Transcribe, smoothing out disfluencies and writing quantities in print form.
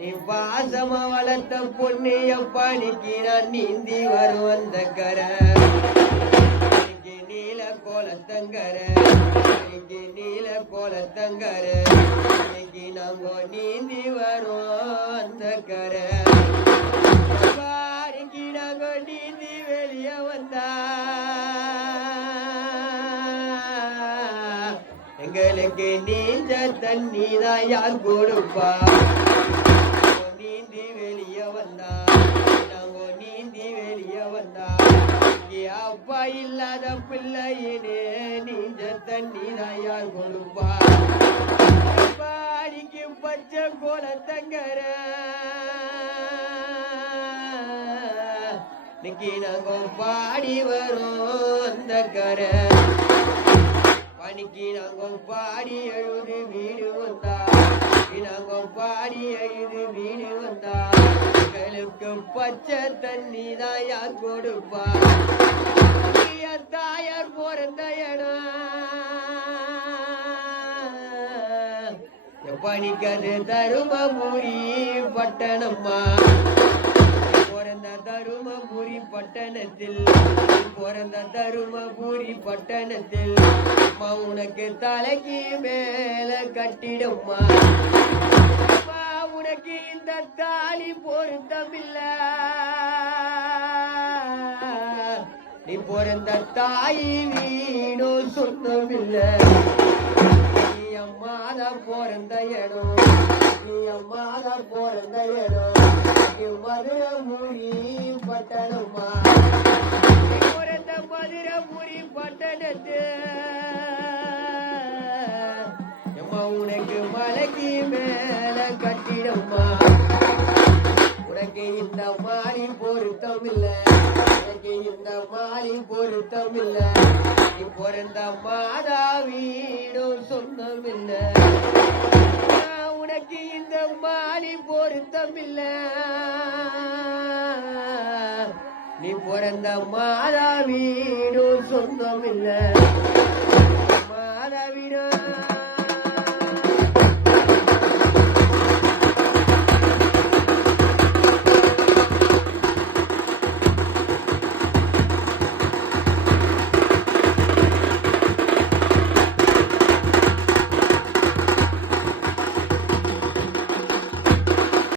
நீ பாசமா வளர்த்த பொண்ணு எப்பானிக்கு நான் நீந்தி வரும் அந்த கரை நீல கோலத்தங்கரை நீல கோலத்தங்கரை இன்னைக்கு நாங்க நீந்தி வரும் அந்த கரை பாருங்கி நாங்க நீந்தி வெளியே வந்தா எங்களுக்கு நீந்த தண்ணி தான் யார் கொடுப்பா நீந்தி வெளியே வந்தா நாங்க நீந்தி வெளியே வந்தா அப்பா இல்லாத பிள்ளையினே நீந்த தண்ணி தான் யார் கொடுப்பா பாடிக்கு பச்சை கோலத்தங்கர இன்னைக்கு நாங்க பாடி வரோம் அந்த கரை பணிக்கு நாங்க பாடி எழுது வீடு வந்தா நாங்க பாடி எழுது வீடு வந்தா எங்களுக்கு பச்சை தண்ணி தான் யார் கொடுப்பா என் தாயார் பிறந்த இடம் பணிக்கது தருமபுரி பட்டணம்மா பிறந்த தருமபுரி பட்டணத்தில் பிறந்த தருமபுரி பட்டணத்தில் உனக்கு தலைக்கு மேல கட்டிடும்மா உனக்கு இந்த தாலி பொருத்தமில்ல நீ பிறந்த தாய் வீடோ சொந்தமில்ல நீ அம்மாத பிறந்த இடம் நீ அம்மாத பிறந்த இடம் மதுரபுரி பட்டணமா பிறந்த மதுரபுரி பட்டணத்து அம்மா உனக்கு மலைக்கு மேல கட்டிடம்மா உனக்கு இந்த மாறி பொருத்தம் இல்ல உனக்கு இந்த மாறி பொருத்தம் இல்ல நீ பிறந்த மாதா வீடும் சொந்தம் இல்ல உனக்கு இந்த மாறி பொருத்தம் இல்ல நீ பிறந்த மாதா வீடும் சொந்தம் இல்ல மாதா வீடும்